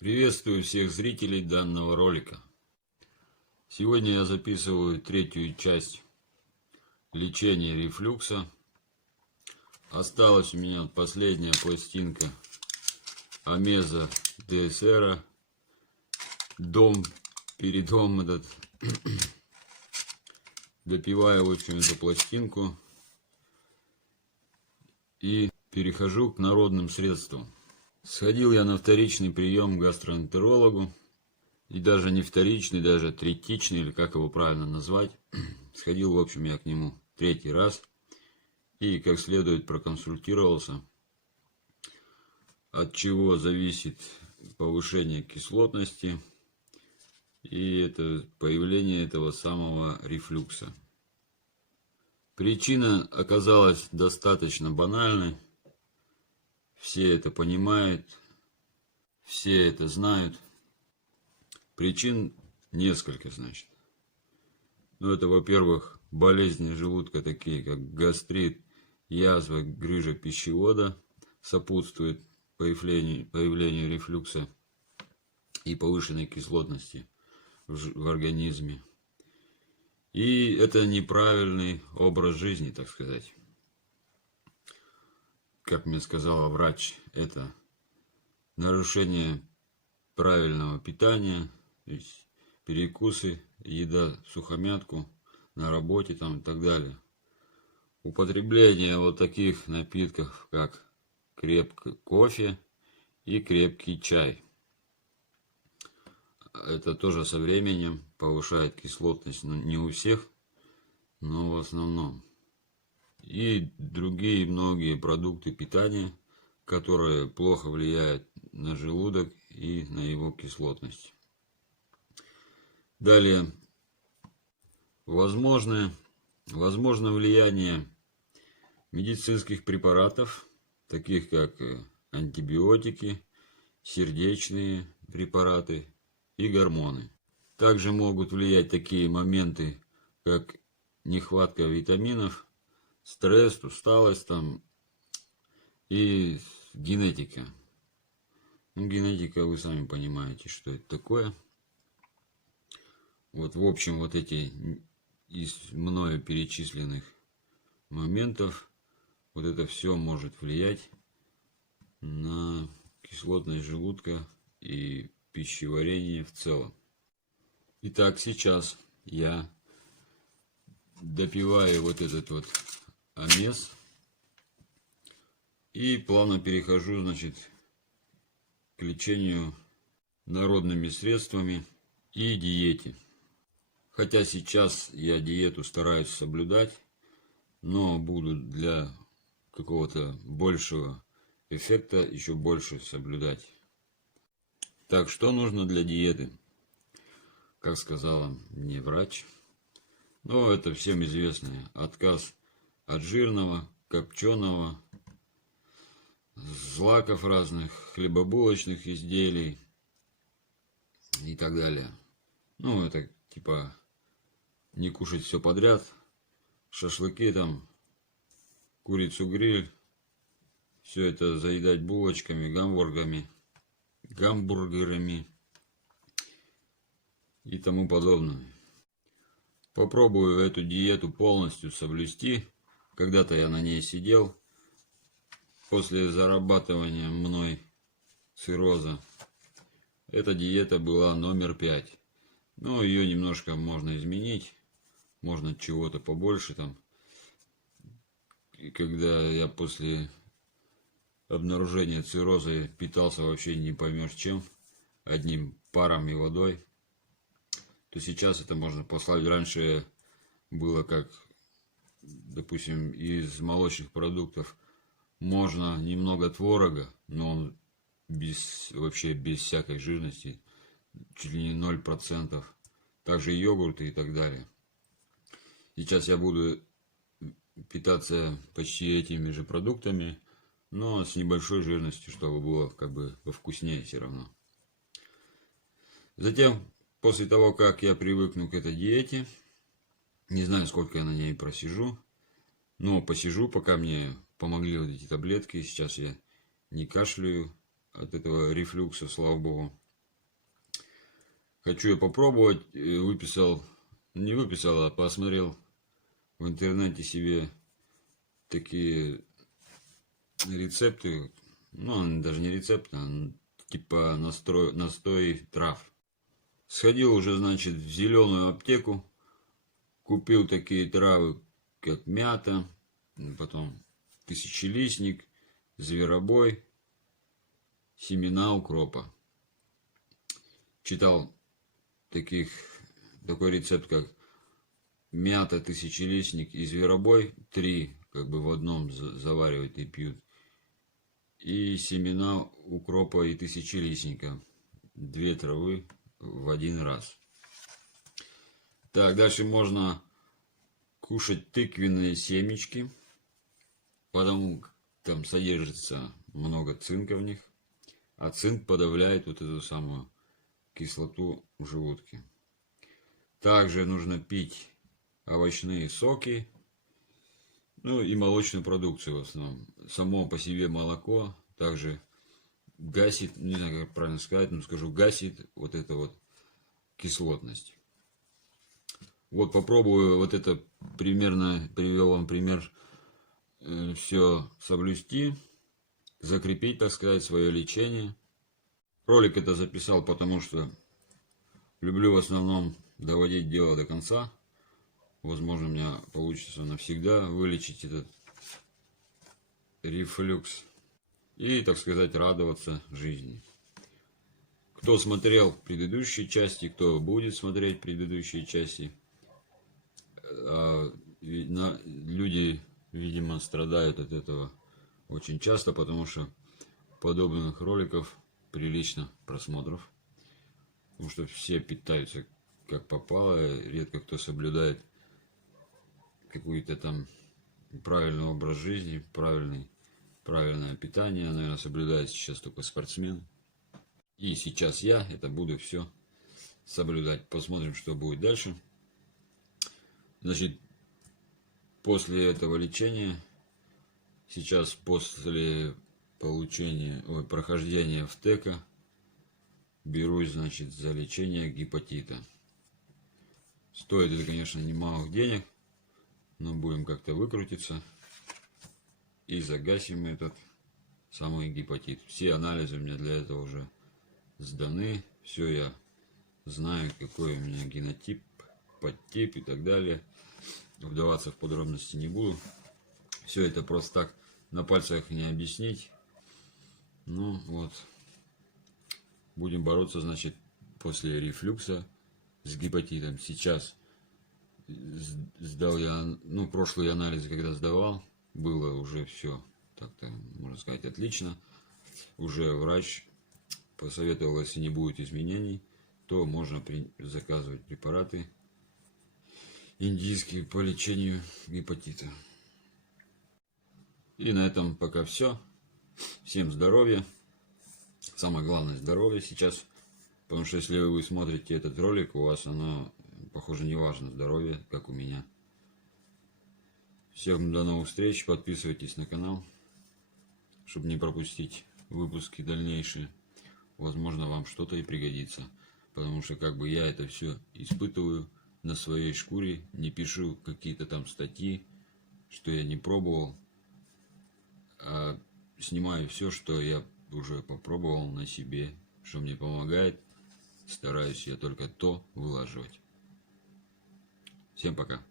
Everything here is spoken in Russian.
Приветствую всех зрителей данного ролика. Сегодня я записываю третью часть лечения рефлюкса. Осталась у меня последняя пластинка Амеза ДСР. Передом этот. Допиваю, в общем, эту пластинку. И перехожу к народным средствам. Сходил я на вторичный прием к гастроэнтерологу. И даже не вторичный, даже третичный, или как его правильно назвать. Сходил, в общем, я к нему третий раз. И как следует проконсультировался, от чего зависит повышение кислотности и это появление этого самого рефлюкса. Причина оказалась достаточно банальной. Все это понимают, все это знают. Причин несколько, значит. Ну, это, во-первых, болезни желудка, такие как гастрит, язва, грыжа пищевода, сопутствует появлению рефлюкса и повышенной кислотности в организме. И это неправильный образ жизни, так сказать. Как мне сказала врач, это нарушение правильного питания, то есть перекусы, еда всухомятку на работе там и так далее. Употребление вот таких напитков, как крепкий кофе и крепкий чай. Это тоже со временем повышает кислотность, но не у всех, но в основном. И другие многие продукты питания, которые плохо влияют на желудок и на его кислотность. Далее, возможно влияние медицинских препаратов, таких как антибиотики, сердечные препараты и гормоны. Также могут влиять такие моменты, как нехватка витаминов, стресс, усталость там и генетика. Ну, генетика, вы сами понимаете, что это такое. Вот, в общем, вот эти из мною перечисленных моментов, вот это все может влиять на кислотность желудка и пищеварение в целом. Итак, сейчас я допиваю вот этот вот амез и плавно перехожу, значит, к лечению народными средствами и диете. Хотя сейчас я диету стараюсь соблюдать, но буду для какого-то большего эффекта еще больше соблюдать. Так, что нужно для диеты? Как сказала мне врач, но это всем известно. Отказ от жирного, копченого, злаков разных, хлебобулочных изделий и так далее. Ну, это типа не кушать все подряд. Шашлыки там, курицу гриль. Все это заедать булочками, гамбургерами и тому подобное. Попробую эту диету полностью соблюсти. Когда-то я на ней сидел. После зарабатывания мной цирроза. Эта диета была номер 5. Но ее немножко можно изменить. Можно чего-то побольше там. И когда я после обнаружения цирроза питался вообще не поймешь чем, одним паром и водой, то сейчас это можно послать. Раньше было как, допустим, из молочных продуктов можно немного творога, но он вообще без всякой жирности, чуть ли не 0%. Также йогурты и так далее. Сейчас я буду питаться почти этими же продуктами, но с небольшой жирностью, чтобы было как бы повкуснее все равно. Затем, после того, как я привыкну к этой диете, не знаю, сколько я на ней просижу, но посижу, пока мне помогли вот эти таблетки. Сейчас я не кашляю от этого рефлюкса, слава богу. Хочу я попробовать. Не выписал, а посмотрел в интернете себе такие рецепты. Ну, даже не рецепт, а типа настой трав. Сходил уже, значит, в зеленую аптеку. Купил такие травы, как мята, потом тысячелистник, зверобой, семена укропа. Читал такой рецепт, как мята, тысячелистник и зверобой. 3 как бы в одном заваривают и пьют. И семена укропа и тысячелистника. 2 травы в 1 раз. Так, дальше можно кушать тыквенные семечки, потому как там содержится много цинка в них, а цинк подавляет вот эту самую кислоту в желудке. Также нужно пить овощные соки, ну и молочную продукцию в основном. Само по себе молоко также гасит, не знаю как правильно сказать, но скажу, гасит вот эту вот кислотность. Вот попробую вот это примерно, привел вам пример, все соблюсти, закрепить, так сказать, свое лечение. Ролик это записал, потому что люблю в основном доводить дело до конца. Возможно, у меня получится навсегда вылечить этот рефлюкс и, так сказать, радоваться жизни. Кто смотрел предыдущие части, кто будет смотреть предыдущие части, люди, видимо, страдают от этого очень часто, потому что подобных роликов прилично просмотров. Потому что все питаются как попало, редко кто соблюдает какой-то там правильный образ жизни, правильное питание. Наверное, соблюдает сейчас только спортсмен. И сейчас я это буду все соблюдать. Посмотрим, что будет дальше. Значит, после этого лечения, сейчас после прохождения ВТЭКа, берусь, значит, за лечение гепатита. Стоит это, конечно, немалых денег, но будем как-то выкрутиться и загасим этот самый гепатит. Все анализы у меня для этого уже сданы. Все я знаю, какой у меня генотип, подтип и так далее. Вдаваться в подробности не буду. Все это просто так на пальцах не объяснить. Ну вот. Будем бороться, значит, после рефлюкса с гепатитом. Сейчас сдал я, прошлые анализы, когда сдавал, было уже все, так-то, можно сказать, отлично. Уже врач посоветовал, если не будет изменений, то можно заказывать препараты индийские по лечению гепатита. И на этом пока все. Всем здоровья. Самое главное здоровье сейчас. Потому что если вы смотрите этот ролик, у вас оно, похоже, не важно здоровье, как у меня. Всем до новых встреч. Подписывайтесь на канал, чтобы не пропустить выпуски дальнейшие. Возможно, вам что-то и пригодится. Потому что как бы я это все испытываю на своей шкуре, не пишу какие-то там статьи, что я не пробовал, а снимаю все, что я уже попробовал на себе, что мне помогает. Стараюсь я только то вылаживать. Всем пока.